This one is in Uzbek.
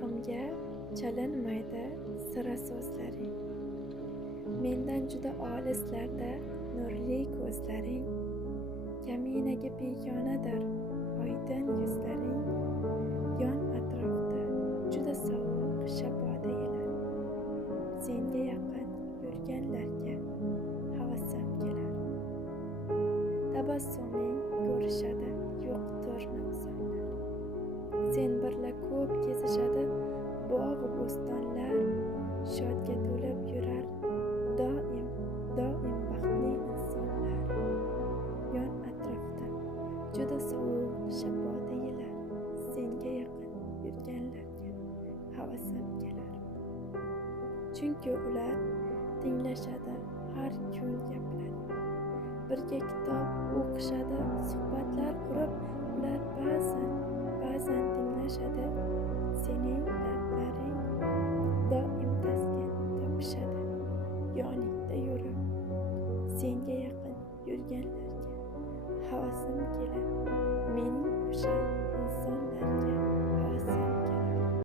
qulog'imga chalinmaydi sira so'zlaring. Mendan juda olislarda nurli ko'zlaring. Kaminaga begonadir oydin yuzlaring. Yon atrofda juda sovuq shaboda yilar. Senga yaqin yurganlarga havasim kelar. Tabassuming ko'rishadi yo'qdir nuqsonlar. Sen birla ko'p kezishadi bog' bo'stonlar. Shodga to'lib yurar doim baxtli insonlar. Yon atrofda juda sovuq shaboda yilar. Senga yaqin yurganlarga havasim kelar. Chunki ular tinglashadi har kun gaplar. Birga kitob o'qishadi, suhbatlar qurib, ular ba'zan tinglashadi. Sening dardlaring doim taskin topishadi. Yoningda yurib, senga yaqin yurganlarga havasim kelar. Mening o'sha